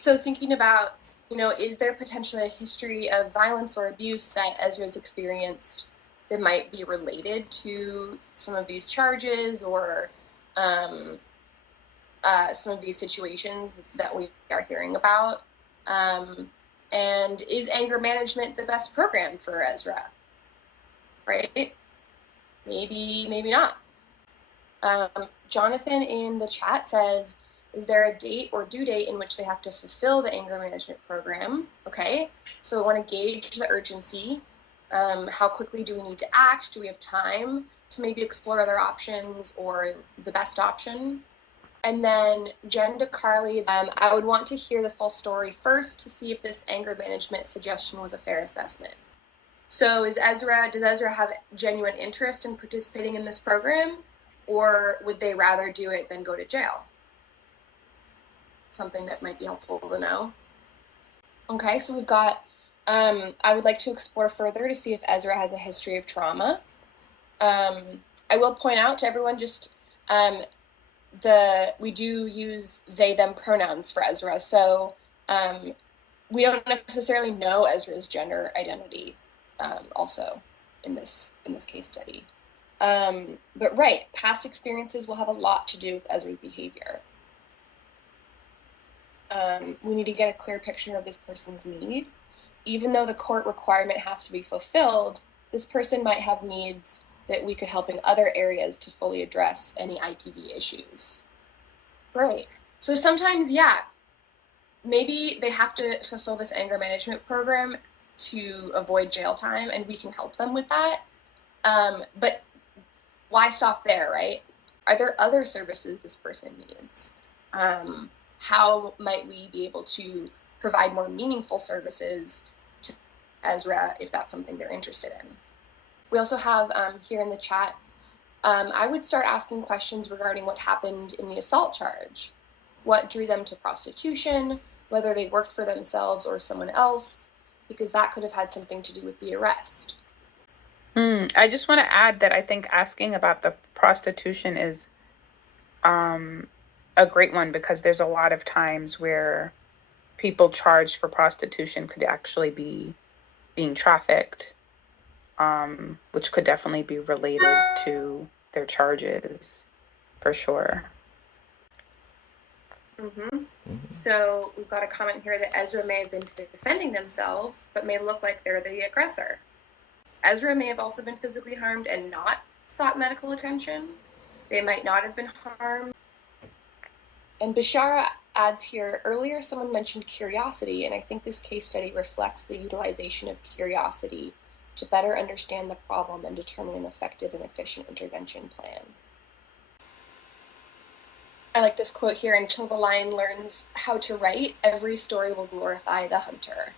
So thinking about, is there potentially a history of violence or abuse that Ezra's experienced that might be related to some of these charges or um, some of these situations that we are hearing about? Um, and is anger management the best program for Ezra? Right? Maybe, maybe not. Jonathan in the chat says, is there a date or due date in which they have to fulfill the anger management program? Okay, so we want to gauge the urgency. How quickly do we need to act? Do we have time to maybe explore other options or the best option? And then Jen to Carly, I would want to hear the full story first to see if this anger management suggestion was a fair assessment. So does Ezra have genuine interest in participating in this program, or would they rather do it than go to jail? Something that might be helpful to know. Okay, so we've got, I would like to explore further to see if Ezra has a history of trauma. I will point out to everyone just, we do use they, them pronouns for Ezra, so we don't necessarily know Ezra's gender identity also in this case study. But right, past experiences will have a lot to do with Ezra's behavior. We need to get a clear picture of this person's need. Even though the court requirement has to be fulfilled, this person might have needs that we could help in other areas to fully address any IPV issues. Great. So sometimes, yeah, maybe they have to fulfill this anger management program to avoid jail time, and we can help them with that. But why stop there, right? Are there other services this person needs? How might we be able to provide more meaningful services to Ezra if that's something they're interested in? We also have here in the chat, I would start asking questions regarding what happened in the assault charge. What drew them to prostitution, whether they worked for themselves or someone else, because that could have had something to do with the arrest. I just want to add that I think asking about the prostitution is a great one, because there's a lot of times where people charged for prostitution could actually be being trafficked, which could definitely be related to their charges, for sure. So we've got a comment here that Ezra may have been defending themselves, but may look like they're the aggressor. Ezra may have also been physically harmed and not sought medical attention. They might not have been harmed. And Bashara adds here, earlier someone mentioned curiosity, and I think this case study reflects the utilization of curiosity to better understand the problem and determine an effective and efficient intervention plan. I like this quote here, until the lion learns how to write, every story will glorify the hunter.